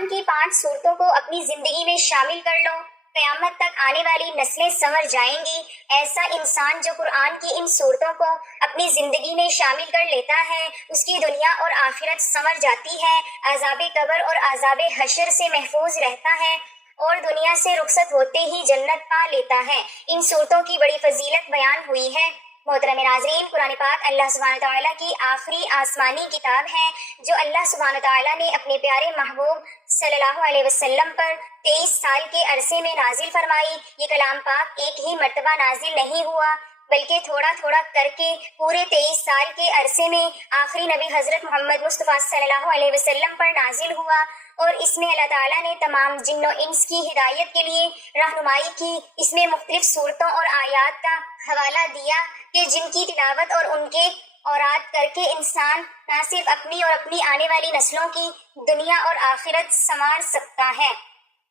قرآن کی 5 صورتوں کو اپنی زندگی میں شامل کر لو، قیامت تک آنے والی نسلیں سنور جائیں گی۔ ایسا انسان جو قرآن کی ان صورتوں کو اپنی زندگی میں شامل کر لیتا ہے، اس کی دنیا اور آخرت سنور جاتی ہے، عذاب قبر اور عذاب حشر سے محفوظ رہتا ہے اور دنیا سے رخصت ہوتے ہی جنت پا لیتا ہے۔ ان صورتوں کی بڑی فضیلت بیان ہوئی ہے۔ محترم ناظرین، قرآن پاک اللہ سبحانہ تعالیٰ کی آخری آسمانی کتاب ہے جو اللہ سبحانہ تعالیٰ نے اپنے پیارے محبوب صلی اللہ علیہ وسلم پر 23 سال کے عرصے میں نازل فرمائی۔ یہ کلام پاک ایک ہی مرتبہ نازل نہیں ہوا بلکہ تھوڑا تھوڑا کر کے پورے 23 سال کے عرصے میں آخری نبی حضرت محمد مصطفیٰ صلی اللہ علیہ وسلم پر نازل ہوا، اور اس میں اللہ تعالیٰ نے تمام جن و انس کی ہدایت کے لیے رہنمائی کی۔ اس میں مختلف صورتوں اور آیات کا حوالہ دیا کہ جن کی تلاوت اور ان کے اوراد کر کے انسان نہ صرف اپنی اور اپنی آنے والی نسلوں کی دنیا اور آخرت سنوار سکتا ہے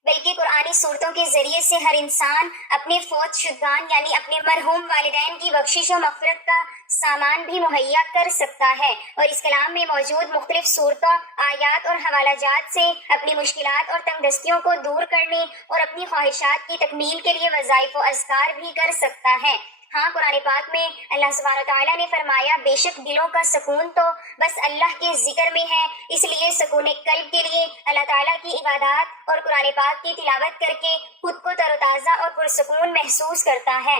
بلکہ قرآنی صورتوں کے ذریعے سے ہر انسان اپنے فوت شدگان یعنی اپنے مرحوم والدین کی بخشش و مغفرت کا سامان بھی مہیا کر سکتا ہے، اور اس کلام میں موجود مختلف صورتوں، آیات اور حوالہ جات سے اپنی مشکلات اور تنگ دستیوں کو دور کرنے اور اپنی خواہشات کی تکمیل کے لیے وظائف و اذکار بھی کر سکتا ہے۔ ہاں، قرآن پاک میں اللہ سبحانہ تعالیٰ نے فرمایا، بے شک دلوں کا سکون تو بس اللہ کے ذکر میں ہے، اس لیے سکون قلب کے لیے اللہ تعالیٰ کی عبادات اور قرآن پاک کی تلاوت کر کے خود کو تر و تازہ اور پرسکون محسوس کرتا ہے۔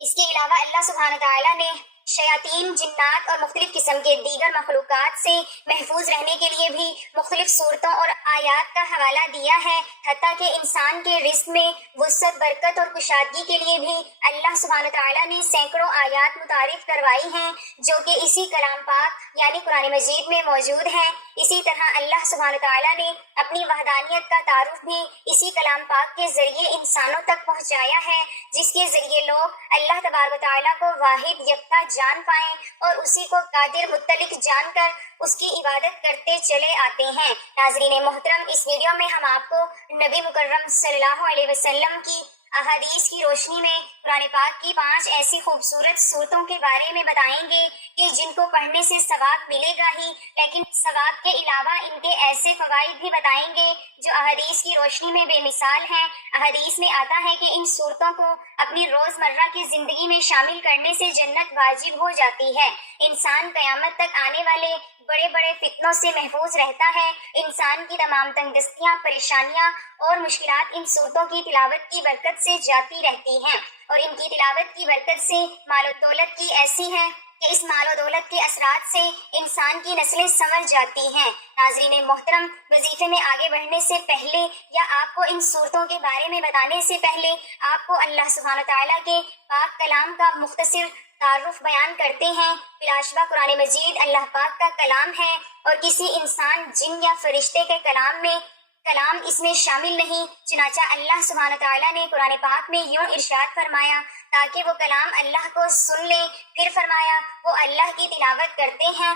اس کے علاوہ اللہ سبحانہ تعالیٰ نے شیاطین، جنات اور مختلف قسم کے دیگر مخلوقات سے محفوظ رہنے کے لیے بھی مختلف صورتوں اور آیات کا حوالہ دیا ہے، حتیٰ کہ انسان کے رزق میں وسعت، برکت اور کشادگی کے لیے بھی اللہ سبحانہ تعالیٰ نے سینکڑوں آیات متعارف کروائی ہیں جو کہ اسی کلام پاک یعنی قرآن مجید میں موجود ہیں۔ اسی طرح اللہ سبحانہ تعالیٰ نے اپنی وحدانیت کا تعارف بھی اسی کلام پاک کے ذریعے انسانوں تک پہنچایا ہے، جس کے ذریعے لوگ اللہ تبارک و تعالیٰ کو واحد یکتا جان پائیں اور اسی کو قادر مطلق جان کر اس کی عبادت کرتے چلے آتے ہیں۔ ناظرین محترم، اس ویڈیو میں ہم آپ کو نبی مکرم صلی اللہ علیہ وسلم کی احادیث کی روشنی میں قرآن پاک کی 5 ایسی خوبصورت صورتوں کے بارے میں بتائیں گے کہ جن کو پڑھنے سے ثواب ملے گا ہی، لیکن ثواب کے علاوہ ان کے ایسے فوائد بھی بتائیں گے جو احادیث کی روشنی میں بے مثال ہیں۔ احادیث میں آتا ہے کہ ان صورتوں کو اپنی روزمرہ کی زندگی میں شامل کرنے سے جنت واجب ہو جاتی ہے، انسان قیامت تک آنے والے بڑے بڑے فتنوں سے محفوظ رہتا ہے، انسان کی تمام تنگ دستیاں، پریشانیاں اور مشکلات ان صورتوں کی تلاوت کی برکت سے جاتی رہتی ہیں، اور ان کی تلاوت کی برکت سے مال و دولت کی ایسی ہے کہ اس مال و دولت کے اثرات سے انسان کی نسلیں سنور جاتی ہیں۔ ناظرین محترم، وظیفے میں آگے بڑھنے سے پہلے یا آپ کو ان صورتوں کے بارے میں بتانے سے پہلے آپ کو اللہ سبحانہ تعالیٰ کے پاک کلام کا مختصر تعارف بیان کرتے ہیں۔ بلا شبہ قرآن مجید اللہ پاک کا کلام ہے اور کسی انسان، جن یا فرشتے کے کلام اس میں شامل نہیں، چنانچہ اللہ سبحانہ تعالیٰ نے قرآن پاک میں یوں ارشاد فرمایا تاکہ وہ کلام اللہ کو سن لیں، پھر فرمایا وہ اللہ کی تلاوت کرتے ہیں۔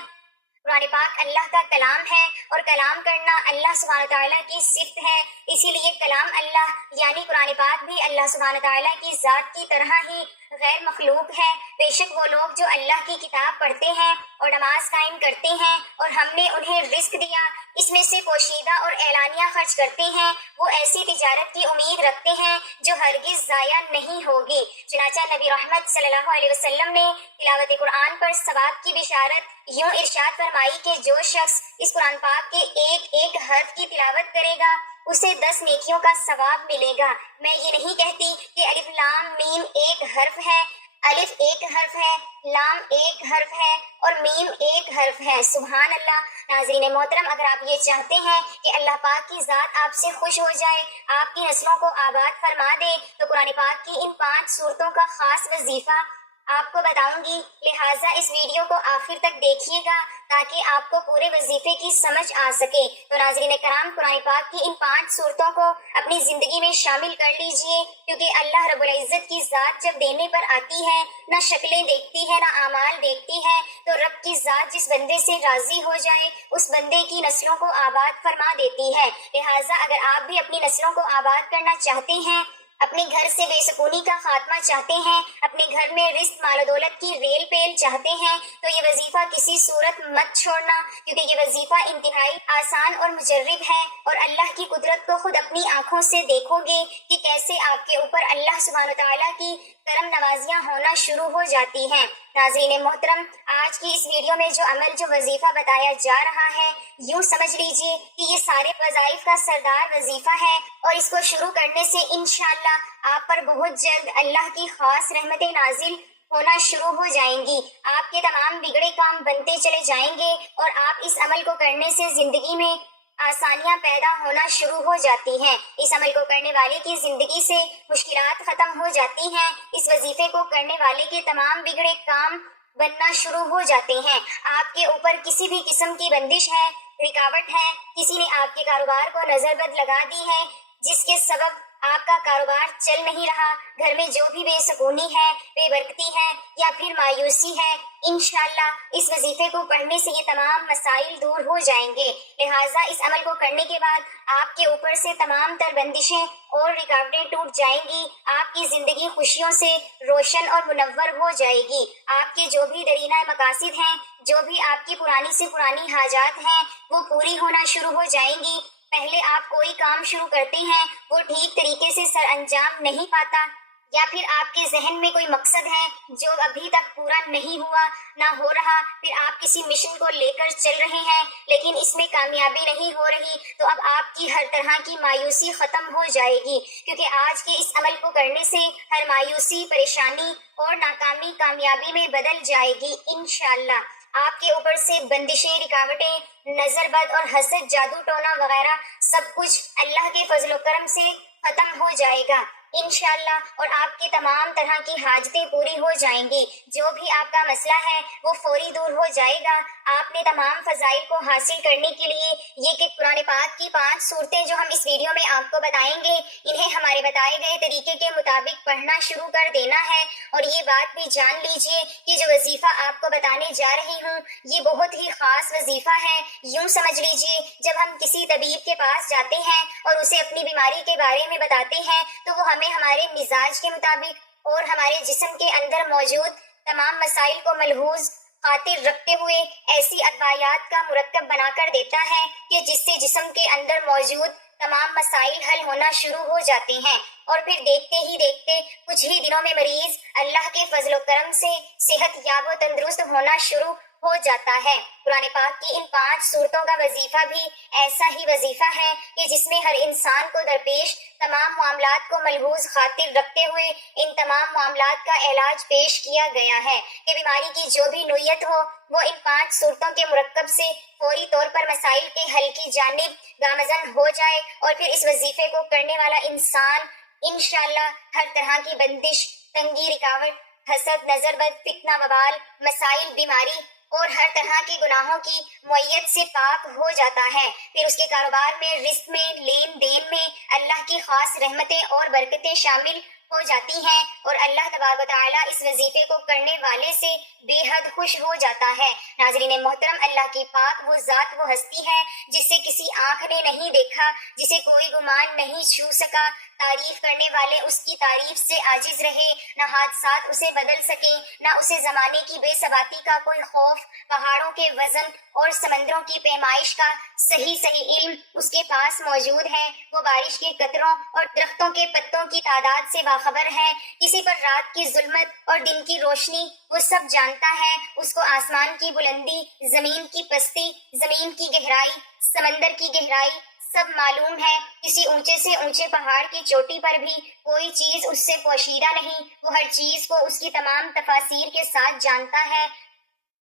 قرآن پاک اللہ کا کلام ہے اور کلام کرنا اللہ سبحانہ تعالیٰ کی صفت ہے، اسی لیے کلام اللہ یعنی قرآن پاک بھی اللہ سبحانہ تعالیٰ کی ذات کی طرح ہی غیر مخلوق ہے۔ بے شک وہ لوگ جو اللہ کی کتاب پڑھتے ہیں اور نماز قائم کرتے ہیں اور ہم نے انہیں رزق دیا، اس میں سے پوشیدہ اور اعلانیہ خرچ کرتے ہیں، وہ ایسی تجارت کی امید رکھتے ہیں جو ہرگز ضائع نہیں ہوگی۔ چنانچہ نبی رحمت صلی اللہ علیہ وسلم نے تلاوت قرآن پر ثواب کی بشارت یوں ارشاد فرمائی کہ جو شخص اس قرآن پاک کے ایک ایک حرف کی تلاوت کرے گا اسے 10 نیکیوں کا ثواب ملے گا۔ میں یہ نہیں کہتی کہ الف لام میم ایک حرف ہے، الف ایک حرف ہے، لام ایک حرف ہے اور میم ایک حرف ہے۔ سبحان اللہ۔ ناظرین محترم، اگر آپ یہ چاہتے ہیں کہ اللہ پاک کی ذات آپ سے خوش ہو جائے، آپ کی نسلوں کو آباد فرما دے، تو قرآن پاک کی ان 5 صورتوں کا خاص وظیفہ آپ کو بتاؤں گی، لہٰذا اس ویڈیو کو آخر تک دیکھیے گا تاکہ آپ کو پورے وظیفے کی سمجھ آ سکے۔ تو ناظرین کرام، قرآن پاک کی ان 5 صورتوں کو اپنی زندگی میں شامل کر لیجئے، کیونکہ اللہ رب العزت کی ذات جب دینے پر آتی ہے، نہ شکلیں دیکھتی ہے نہ اعمال دیکھتی ہے، تو رب کی ذات جس بندے سے راضی ہو جائے اس بندے کی نسلوں کو آباد فرما دیتی ہے۔ لہٰذا اگر آپ بھی اپنی نسلوں کو آباد کرنا چاہتے ہیں اپنے گھر سے بے سکونی کا خاتمہ چاہتے ہیں، اپنے گھر میں رزق مال و دولت کی ریل پیل چاہتے ہیں، تو یہ وظیفہ کسی صورت مت چھوڑنا، کیونکہ یہ وظیفہ انتہائی آسان اور مجرب ہے، اور اللہ کی قدرت کو خود اپنی آنکھوں سے دیکھو گے کہ کیسے آپ کے اوپر اللہ سبحانہ تعالیٰ کی کرم نوازیاں ہونا شروع ہو جاتی ہیں۔ ناظرین محترم، آج کی اس ویڈیو میں جو وظیفہ بتایا جا رہا ہے، یوں سمجھ لیجئے کہ یہ سارے وظائف کا سردار وظیفہ ہے، اور اس کو شروع کرنے سے انشاءاللہ آپ پر بہت جلد اللہ کی خاص رحمتیں نازل ہونا شروع ہو جائیں گی۔ آپ کے تمام بگڑے کام بنتے چلے جائیں گے، اور آپ اس عمل کو کرنے سے زندگی میں آسانیاں پیدا ہونا شروع ہو جاتی ہیں۔ اس عمل کو کرنے والے کی زندگی سے مشکلات ختم ہو جاتی ہیں، اس وظیفے کو کرنے والے کے تمام بگڑے کام بننا شروع ہو جاتے ہیں۔ آپ کے اوپر کسی بھی قسم کی بندش ہے، رکاوٹ ہے، کسی نے آپ کے کاروبار کو نظر بد لگا دی ہے، جس کے سبب آپ کا کاروبار چل نہیں رہا، گھر میں جو بھی بے سکونی ہے، بے برکتی ہے، یا پھر مایوسی ہے، انشاءاللہ اس وظیفے کو پڑھنے سے یہ تمام مسائل دور ہو جائیں گے۔ لہٰذا اس عمل کو کرنے کے بعد آپ کے اوپر سے تمام تر بندشیں اور رکاوٹیں ٹوٹ جائیں گی، آپ کی زندگی خوشیوں سے روشن اور منور ہو جائے گی۔ آپ کے جو بھی درینہ مقاصد ہیں، جو بھی آپ کی پرانی سے پرانی حاجات ہیں، وہ پوری ہونا شروع ہو جائیں گی۔ پہلے آپ کوئی کام شروع کرتے ہیں، وہ ٹھیک طریقے سے سر انجام نہیں پاتا، یا پھر آپ کے ذہن میں کوئی مقصد ہے جو ابھی تک پورا نہیں ہوا، نہ ہو رہا، پھر آپ کسی مشن کو لے کر چل رہے ہیں لیکن اس میں کامیابی نہیں ہو رہی، تو اب آپ کی ہر طرح کی مایوسی ختم ہو جائے گی، کیونکہ آج کے اس عمل کو کرنے سے ہر مایوسی، پریشانی اور ناکامی کامیابی میں بدل جائے گی انشاءاللہ۔ آپ کے اوپر سے بندشیں، رکاوٹیں، نظر بد اور حسد، جادو ٹونا وغیرہ سب کچھ اللہ کے فضل و کرم سے ختم ہو جائے گا انشاءاللہ، اور آپ کی تمام طرح کی حاجتیں پوری ہو جائیں گی۔ جو بھی آپ کا مسئلہ ہے وہ فوری دور ہو جائے گا۔ آپ نے تمام فضائل کو حاصل کرنے کے لیے یہ کہ قرآن پاک کی 5 صورتیں جو ہم اس ویڈیو میں آپ کو بتائیں گے، انہیں ہمارے بتائے گئے طریقے کے مطابق پڑھنا شروع کر دینا ہے، اور یہ بات بھی جان لیجئے کہ جو وظیفہ آپ کو بتانے جا رہی ہوں یہ بہت ہی خاص وظیفہ ہے۔ یوں سمجھ لیجئے جب ہم کسی طبیب کے پاس جاتے ہیں اور اسے اپنی بیماری کے بارے میں بتاتے ہیں تو وہ ہمیں ہمارے مزاج کے مطابق اور ہمارے جسم کے اندر موجود تمام مسائل کو ملحوظ خاطر رکھتے ہوئے ایسی ادویات کا مرکب بنا کر دیتا ہے کہ جس سے جسم کے اندر موجود تمام مسائل حل ہونا شروع ہو جاتے ہیں، اور پھر دیکھتے ہی دیکھتے کچھ ہی دنوں میں مریض اللہ کے فضل و کرم سے صحت یاب و تندرست ہونا شروع ہو جاتا ہے۔ قرآن پاک کی ان 5 صورتوں کا وظیفہ بھی ایسا ہی وظیفہ ہے کہ جس میں ہر انسان کو درپیش تمام معاملات کو ملحوظ خاطر رکھتے ہوئے ان تمام معاملات کا علاج پیش کیا گیا ہے کہ بیماری کی جو بھی نوعیت ہو وہ ان 5 صورتوں کے مرکب سے فوری طور پر مسائل کے حل کی جانب گامزن ہو جائے، اور پھر اس وظیفے کو کرنے والا انسان انشاءاللہ ہر طرح کی بندش، تنگی، رکاوٹ، حسد، نظر بد، فتنہ، وبال، مسائل، بیماری اور ہر طرح کے گناہوں کی معیت سے پاک ہو جاتا ہے۔ پھر اس کے کاروبار میں، رزق میں، لین دین میں اللہ کی خاص رحمتیں اور برکتیں شامل ہو جاتی ہیں، اور اللہ تبارک و تعالیٰ اس وظیفے کو کرنے والے سے بے حد خوش ہو جاتا ہے۔ ناظرین محترم، اللہ کی پاک وہ ذات، وہ ہستی ہے جسے کسی آنکھ نے نہیں دیکھا، جسے کوئی گمان نہیں چھو سکا۔ تعریف کرنے والے اس کی تعریف سے عاجز رہے، نہ حادثات اسے بدل سکے، نہ اسے زمانے کی بے ثباتی کا کوئی خوف، پہاڑوں کے وزن اور سمندروں کی پیمائش کا صحیح علم اس کے پاس موجود ہے۔ وہ بارش کے قطروں اور درختوں کے پتوں کی تعداد سے باخبر ہے، کسی پر رات کی ظلمت اور دن کی روشنی وہ سب جانتا ہے۔ اس کو آسمان کی بلندی، زمین کی پستی، زمین کی گہرائی، سمندر کی گہرائی سب معلوم ہے۔ کسی اونچے سے اونچے پہاڑ کی چوٹی پر بھی کوئی چیز اس سے پوشیدہ نہیں، وہ ہر چیز کو اس کی تمام تفاصیر کے ساتھ جانتا ہے۔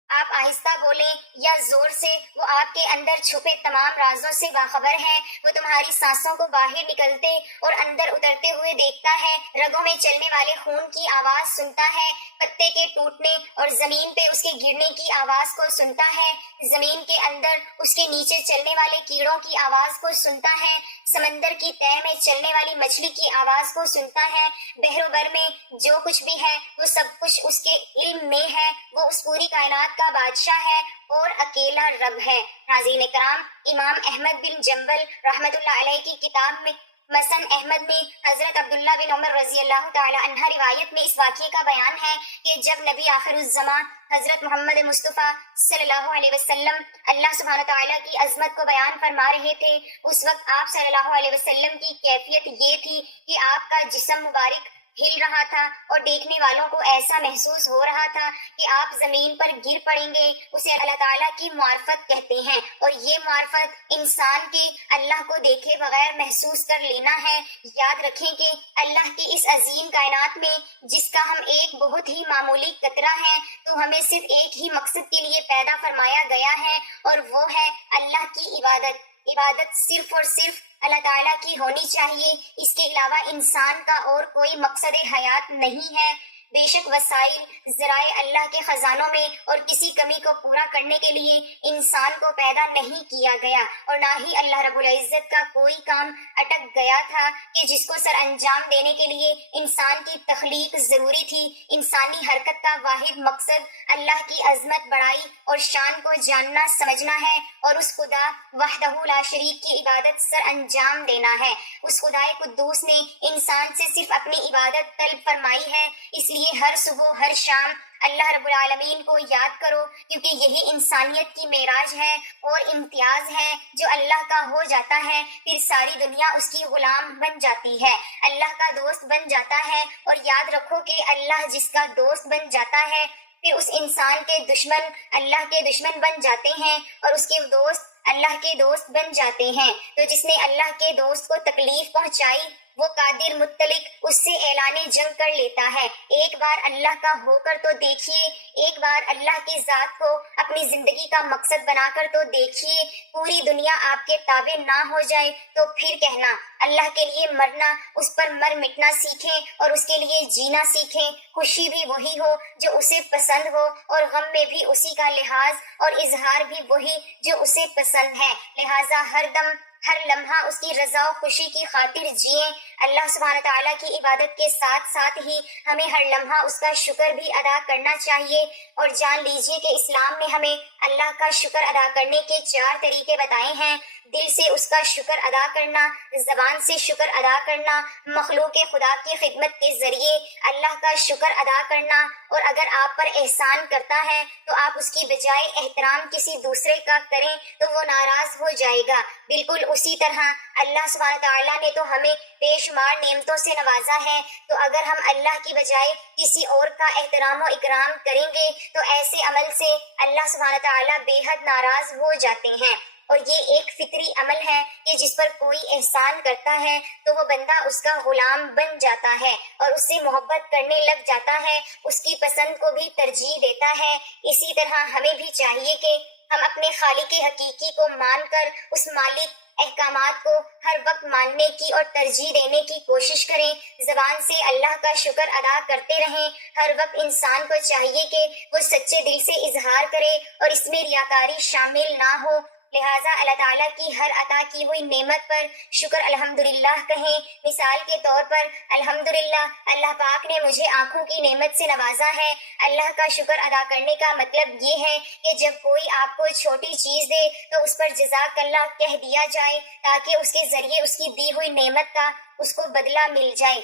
آپ آہستہ بولیں یا زور سے، وہ آپ کے اندر چھپے تمام رازوں سے باخبر ہے۔ وہ تمہاری سانسوں کو باہر نکلتے اور اندر اترتے ہوئے دیکھتا ہے، رگوں میں چلنے والے خون کی آواز سنتا ہے، پتے کے ٹوٹنے اور زمین پہ اس کے گرنے کی آواز کو سنتا ہے، زمین کے اندر اس کے نیچے چلنے والے کیڑوں کی آواز کو سنتا ہے، سمندر کی تہہ میں چلنے والی مچھلی کی آواز کو سنتا ہے۔ بحر و بر میں جو کچھ بھی ہے وہ سب کچھ اس کے علم میں ہے۔ وہ اس پوری کائنات کا بادشاہ ہے اور اکیلا رب ہے۔ ناظرین کرام، امام احمد بن جنبل رحمۃ اللہ علیہ کی کتاب میں مسن احمد میں حضرت عبداللہ بن عمر رضی اللہ تعالی عنہ روایت میں اس واقعے کا بیان ہے کہ جب نبی آخر الزمان حضرت محمد مصطفیٰ صلی اللہ علیہ وسلم اللہ سبحانہ تعالیٰ کی عظمت کو بیان فرما رہے تھے، اس وقت آپ صلی اللہ علیہ وسلم کی کیفیت یہ تھی کہ آپ کا جسم مبارک ہل رہا تھا اور دیکھنے والوں کو ایسا محسوس ہو رہا تھا کہ آپ زمین پر گر پڑیں گے۔ اسے اللہ تعالیٰ کی معرفت کہتے ہیں، اور یہ معرفت انسان کے اللہ کو دیکھے بغیر محسوس کر لینا ہے۔ یاد رکھیں کہ اللہ کی اس عظیم کائنات میں جس کا ہم ایک بہت ہی معمولی قطرہ ہیں، تو ہمیں صرف ایک ہی مقصد کے لیے پیدا فرمایا گیا ہے، اور وہ ہے اللہ کی عبادت۔ عبادت صرف اور صرف اللہ تعالیٰ کی ہونی چاہیے، اس کے علاوہ انسان کا اور کوئی مقصد حیات نہیں ہے۔ بے شک وسائل ذرائع اللہ کے خزانوں میں، اور کسی کمی کو پورا کرنے کے لیے انسان کو پیدا نہیں کیا گیا، اور نہ ہی اللہ رب العزت کا کوئی کام اٹک گیا تھا کہ جس کو سر انجام دینے کے لیے انسان کی تخلیق ضروری تھی۔ انسانی حرکت کا واحد مقصد اللہ کی عظمت، بڑائی اور شان کو جاننا سمجھنا ہے، اور اس خدا وحدہ لا شریک کی عبادت سر انجام دینا ہے۔ اس خدائے قدوس نے انسان سے صرف اپنی عبادت طلب فرمائی ہے، اس لیے ہر صبح ہر شام اللہ رب العالمین کو یاد کرو، کیونکہ یہی انسانیت کی معراج ہے اور امتیاز ہے۔ جو اللہ کا ہو جاتا ہے پھر ساری دنیا اس کی غلام بن جاتی ہے، اللہ کا دوست بن جاتا ہے، اور یاد رکھو کہ اللہ جس کا دوست بن جاتا ہے پھر اس انسان کے دشمن اللہ کے دشمن بن جاتے ہیں، اور اس کے دوست اللہ کے دوست بن جاتے ہیں۔ تو جس نے اللہ کے دوست کو تکلیف پہنچائی وہ قادر مطلق اس سے اعلان جنگ کر لیتا ہے۔ ایک بار اللہ کا ہو کر تو دیکھیے، ایک بار اللہ کی ذات کو اپنی زندگی کا مقصد بنا کر تو دیکھیے۔ پوری دنیا آپ کے تابع نہ ہو جائے تو پھر کہنا اللہ کے لیے مرنا، اس پر مر مٹنا سیکھیں اور اس کے لیے جینا سیکھیں۔ خوشی بھی وہی ہو جو اسے پسند ہو، اور غم میں بھی اسی کا لحاظ اور اظہار بھی وہی جو اسے پسند ہے۔ لہٰذا ہر دم ہر لمحہ اس کی رضا و خوشی کی خاطر جئیں۔ اللہ سبحانہ تعالیٰ کی عبادت کے ساتھ ساتھ ہی ہمیں ہر لمحہ اس کا شکر بھی ادا کرنا چاہیے، اور جان لیجئے کہ اسلام میں ہمیں اللہ کا شکر ادا کرنے کے 4 طریقے بتائے ہیں۔ دل سے اس کا شکر ادا کرنا، زبان سے شکر ادا کرنا، مخلوق خدا کی خدمت کے ذریعے اللہ کا شکر ادا کرنا، اور اگر آپ پر احسان کرتا ہے تو آپ اس کی بجائے احترام کسی دوسرے کا کریں تو وہ ناراض ہو جائے گا۔ بالکل اسی طرح اللہ سبحانہ تعالیٰ نے تو ہمیں بے شمار نعمتوں سے نوازا ہے، تو اگر ہم اللہ کی بجائے کسی اور کا احترام و اکرام کریں گے تو ایسے عمل سے اللہ سبحانہ تعالیٰ بے حد ناراض ہو جاتے ہیں۔ اور یہ ایک فطری عمل ہے کہ جس پر کوئی احسان کرتا ہے تو وہ بندہ اس کا غلام بن جاتا ہے اور اس سے محبت کرنے لگ جاتا ہے، اس کی پسند کو بھی ترجیح دیتا ہے۔ اسی طرح ہمیں بھی چاہیے کہ ہم اپنے خالق حقیقی کو مان کر اس مالک احکامات کو ہر وقت ماننے کی اور ترجیح دینے کی کوشش کریں۔ زبان سے اللہ کا شکر ادا کرتے رہیں۔ ہر وقت انسان کو چاہیے کہ وہ سچے دل سے اظہار کرے اور اس میں ریاکاری شامل نہ ہو۔ لہٰذا اللہ تعالیٰ کی ہر عطا کی ہوئی نعمت پر شکر الحمدللہ کہیں۔ مثال کے طور پر الحمدللہ اللہ پاک نے مجھے آنکھوں کی نعمت سے نوازا ہے۔ اللہ کا شکر ادا کرنے کا مطلب یہ ہے کہ جب کوئی آپ کو چھوٹی چیز دے تو اس پر جزاک اللہ کہہ دیا جائے، تاکہ اس کے ذریعے اس کی دی ہوئی نعمت کا اس کو بدلہ مل جائے۔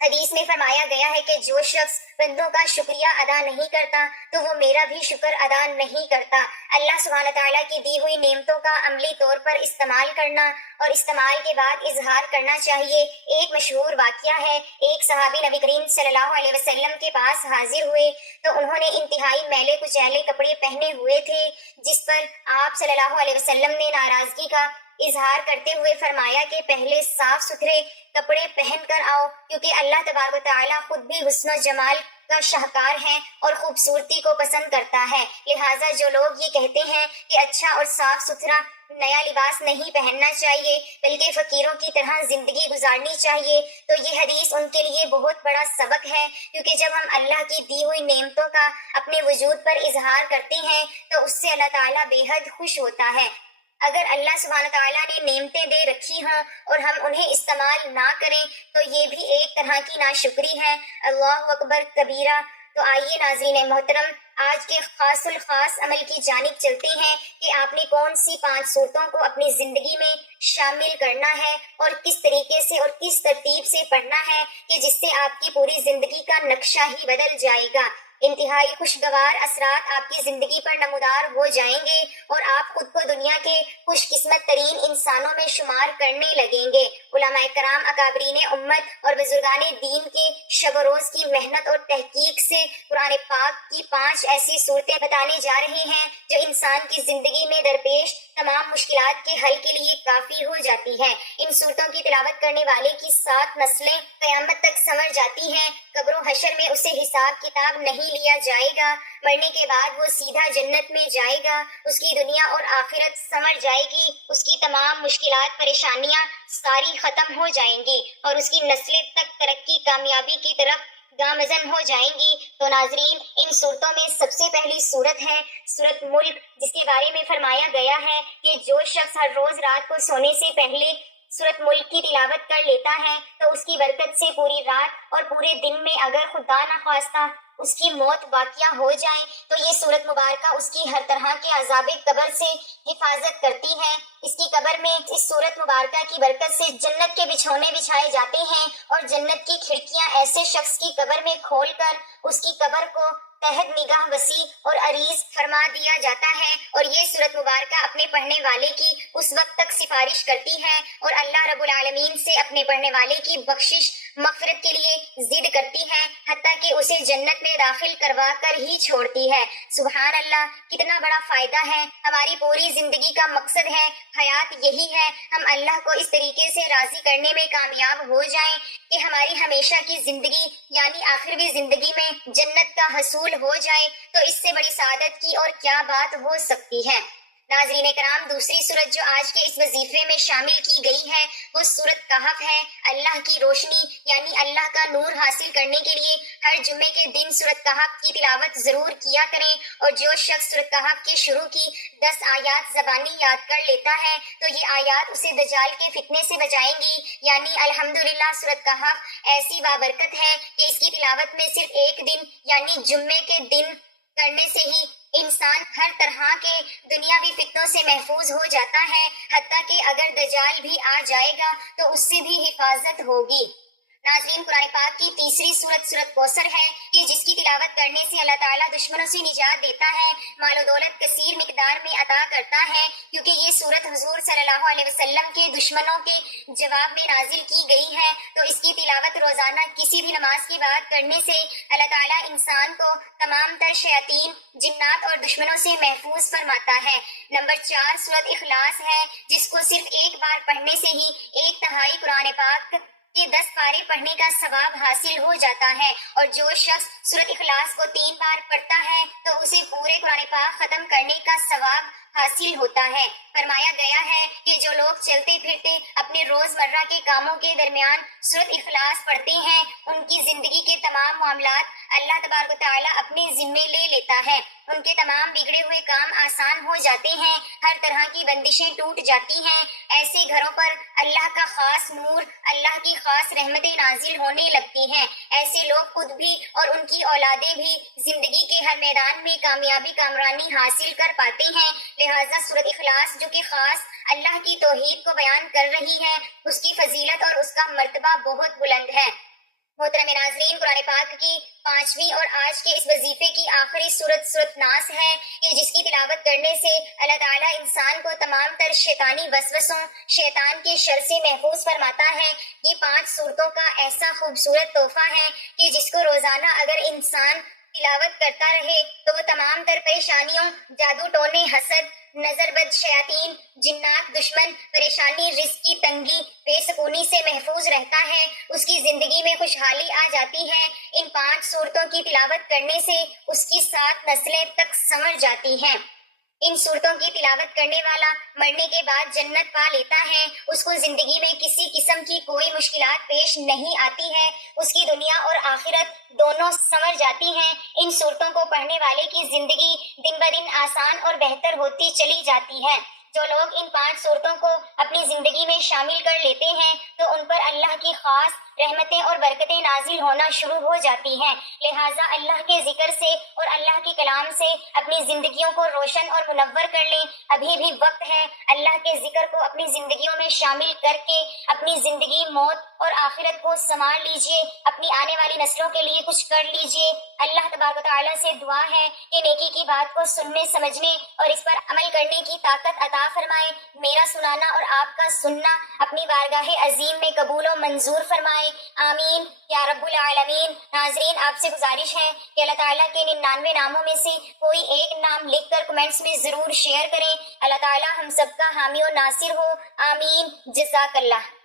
حدیث میں فرمایا گیا ہے کہ جو شخص بندوں کا شکریہ ادا نہیں کرتا تو وہ میرا بھی شکر ادا نہیں کرتا۔ اللہ سبحانہ تعالیٰ کی دی ہوئی نعمتوں کا عملی طور پر استعمال کرنا اور استعمال کے بعد اظہار کرنا چاہیے۔ ایک مشہور واقعہ ہے، ایک صحابی نبی کریم صلی اللہ علیہ وسلم کے پاس حاضر ہوئے تو انہوں نے انتہائی میلے کچیلے کپڑے پہنے ہوئے تھے، جس پر آپ صلی اللہ علیہ وسلم نے ناراضگی کا اظہار کرتے ہوئے فرمایا کہ پہلے صاف ستھرے کپڑے پہن کر آؤ، کیونکہ اللہ تبارک و تعالیٰ خود بھی حسن و جمال کا شاہکار ہے اور خوبصورتی کو پسند کرتا ہے۔ لہٰذا جو لوگ یہ کہتے ہیں کہ اچھا اور صاف ستھرا نیا لباس نہیں پہننا چاہیے بلکہ فقیروں کی طرح زندگی گزارنی چاہیے، تو یہ حدیث ان کے لیے بہت بڑا سبق ہے، کیونکہ جب ہم اللہ کی دی ہوئی نعمتوں کا اپنے وجود پر اظہار کرتے ہیں تو اس سے اللہ تعالیٰ بے حد خوش ہوتا ہے۔ اگر اللہ سبحانہ تعالیٰ نے نعمتیں دے رکھی ہوں اور ہم انہیں استعمال نہ کریں تو یہ بھی ایک طرح کی ناشکری ہے۔ اللہ اکبر کبیرہ۔ تو آئیے ناظرین محترم آج کے خاص الخاص عمل کی جانب چلتے ہیں کہ آپ نے کون سی 5 صورتوں کو اپنی زندگی میں شامل کرنا ہے اور کس طریقے سے اور کس ترتیب سے پڑھنا ہے کہ جس سے آپ کی پوری زندگی کا نقشہ ہی بدل جائے گا۔ انتہائی خوشگوار اثرات آپ کی زندگی پر نمودار ہو جائیں گے اور آپ خود کو دنیا کے خوش قسمت ترین انسانوں میں شمار کرنے لگیں گے۔ علماء کرام، اکابرین امت اور بزرگان دین کے شب و روز کی محنت اور تحقیق سے قرآن پاک کی 5 ایسی صورتیں بتانے جا رہے ہیں جو انسان کی زندگی میں درپیش تمام مشکلات کے حل کے لیے کافی ہو جاتی ہیں۔ ان صورتوں کی تلاوت کرنے والے کی 7 نسلیں قیامت تک سنور جاتی ہیں۔ قبر و حشر میں اسے حساب کتاب نہیں لیا جائے گا، مرنے کے بعد وہ سیدھا جنت میں جائے گا، اس کی دنیا اور آخرت سنور جائے گی، اس کی تمام مشکلات پریشانیاں ساری ختم ہو جائیں گی اور اس کی نسلیں تک ترقی کامیابی کی طرف گامزن ہو جائیں گی۔ تو ناظرین، ان صورتوں میں سب سے پہلی صورت ہے سورت ملک، جس کے بارے میں فرمایا گیا ہے کہ جو شخص ہر روز رات کو سونے سے پہلے سورت ملک کی تلاوت کر لیتا ہے تو اس کی برکت سے پوری رات اور پورے دن میں اگر خدا نخواستہ اس کی موت واقعہ ہو جائے تو یہ سورت مبارکہ اس کی ہر طرح کے عذاب قبر سے حفاظت کرتی ہے۔ اس کی قبر میں اس سورت مبارکہ کی برکت سے جنت کے بچھونے بچھائے جاتے ہیں اور جنت کی کھڑکیاں ایسے شخص کی قبر میں کھول کر اس کی قبر کو تحت نگاہ وسیع اور عریض فرما دیا جاتا ہے، اور یہ سورت مبارکہ اپنے پڑھنے والے کی اس وقت تک سفارش کرتی ہے اور اللہ رب العالمین سے اپنے پڑھنے والے کی بخشش مغفرت کے لیے ضد کرتی ہے، حتیٰ کہ اسے جنت میں داخل کروا کر ہی چھوڑتی ہے۔ سبحان اللہ، کتنا بڑا فائدہ ہے، ہماری پوری زندگی کا مقصد ہے، حیات یہی ہے، ہم اللہ کو اس طریقے سے راضی کرنے میں کامیاب ہو جائیں کہ ہماری ہمیشہ کی زندگی یعنی آخروی زندگی میں جنت کا حصول ہو جائے، تو اس سے بڑی سعادت کی اور کیا بات ہو سکتی ہے۔ ناظرین کرام، دوسری سورت جو آج کے اس وظیفے میں شامل کی گئی ہے وہ سورت کہف ہے۔ اللہ کی روشنی یعنی اللہ کا نور حاصل کرنے کے لیے ہر جمعے کے دن سورت کہف کی تلاوت ضرور کیا کریں، اور جو شخص سورت کہف کی شروع کی 10 آیات زبانی یاد کر لیتا ہے تو یہ آیات اسے دجال کے فتنے سے بچائیں گی۔ یعنی الحمدللہ سورت کہف ایسی بابرکت ہے کہ اس کی تلاوت میں صرف ایک دن یعنی جمعے کے دن کرنے سے ہی انسان ہر طرح کے دنیاوی فتنوں سے محفوظ ہو جاتا ہے، حتیٰ کہ اگر دجال بھی آ جائے گا تو اس سے بھی حفاظت ہوگی۔ ناظرین، قرآن پاک کی تیسری سورت سورت کوثر ہے کہ جس کی تلاوت کرنے سے اللہ تعالیٰ دشمنوں سے نجات دیتا ہے، مال و دولت کثیر مقدار میں عطا کرتا ہے، کیونکہ یہ سورت حضور صلی اللہ علیہ وسلم کے دشمنوں کے جواب میں نازل کی گئی ہے۔ تو اس کی تلاوت روزانہ کسی بھی نماز کے بعد کرنے سے اللہ تعالیٰ انسان کو تمام تر شیاطین، جنات اور دشمنوں سے محفوظ فرماتا ہے۔ نمبر 4 سورت اخلاص ہے، جس کو صرف ایک بار پڑھنے سے ہی 1/3 قرآن پاک کے 10 پارے پڑھنے کا ثواب حاصل ہو جاتا ہے، اور جو شخص سورت اخلاص کو 3 بار پڑھتا ہے تو اسے پورے قرآن پاک ختم کرنے کا ثواب حاصل ہوتا ہے۔ فرمایا گیا ہے کہ جو لوگ چلتے پھرتے اپنے روزمرہ کے کاموں کے درمیان سورت اخلاص پڑھتے ہیں ان کی زندگی کے تمام معاملات اللہ تبارک و تعالیٰ اپنے ذمے لے لیتا ہے، ان کے تمام بگڑے ہوئے کام آسان ہو جاتے ہیں، ہر طرح کی بندشیں ٹوٹ جاتی ہیں۔ ایسے گھروں پر اللہ کا خاص نور، اللہ کی خاص رحمتیں نازل ہونے لگتی ہیں۔ ایسے لوگ خود بھی اور ان کی اولادیں بھی زندگی کے ہر میدان میں کامیابی کامرانی حاصل کر پاتے ہیں۔ لہٰذا سورت اخلاص جو کہ خاص اللہ کی توحید کو بیان کر رہی ہے، اس کی فضیلت اور اس کا مرتبہ بہت بلند ہے۔ محترم ناظرین، قرآن پاک کی 5ویں اور آج کے اس وظیفے کی آخری سورت سورت ناس ہے کہ جس کی تلاوت کرنے سے اللہ تعالیٰ انسان کو تمام تر شیطانی وسوسوں، شیطان کے شر سے محفوظ فرماتا ہے۔ یہ 5 سورتوں کا ایسا خوبصورت تحفہ ہے کہ جس کو روزانہ اگر انسان تلاوت کرتا رہے تو وہ تمام تر پریشانیوں، جادو ٹونے، حسد، نظر بد، شیاطین، جنات، دشمن، پریشانی، رزق کی تنگی، بے سکونی سے محفوظ رہتا ہے، اس کی زندگی میں خوشحالی آ جاتی ہے۔ ان 5 سورتوں کی تلاوت کرنے سے اس کی 7 نسلیں تک سنور جاتی ہیں۔ ان صورتوں کی تلاوت کرنے والا مرنے کے بعد جنت پا لیتا ہے، اس کو زندگی میں کسی قسم کی کوئی مشکلات پیش نہیں آتی ہے، اس کی دنیا اور آخرت دونوں سنور جاتی ہیں۔ ان صورتوں کو پڑھنے والے کی زندگی دن بدن آسان اور بہتر ہوتی چلی جاتی ہے۔ جو لوگ ان 5 صورتوں کو اپنی زندگی میں شامل کر لیتے ہیں تو ان پر اللہ کی خاص رحمتیں اور برکتیں نازل ہونا شروع ہو جاتی ہیں۔ لہٰذا اللہ کے ذکر سے اور اللہ کے کلام سے اپنی زندگیوں کو روشن اور منور کر لیں۔ ابھی بھی وقت ہے، اللہ کے ذکر کو اپنی زندگیوں میں شامل کر کے اپنی زندگی، موت اور آخرت کو سنوار لیجئے، اپنی آنے والی نسلوں کے لیے کچھ کر لیجئے۔ اللہ تبارک و تعالیٰ سے دعا ہے کہ نیکی کی بات کو سننے، سمجھنے اور اس پر عمل کرنے کی طاقت عطا فرمائے۔ میرا سنانا اور آپ کا سننا اپنی بارگاہ عظیم میں قبول و منظور فرمائے، آمین یا رب العالمین۔ ناظرین، آپ سے گزارش ہے کہ اللہ تعالیٰ کے 99 ناموں میں سے کوئی ایک نام لکھ کر کمنٹس میں ضرور شیئر کریں۔ اللہ تعالیٰ ہم سب کا حامی و ناصر ہو، آمین، جزاک اللہ۔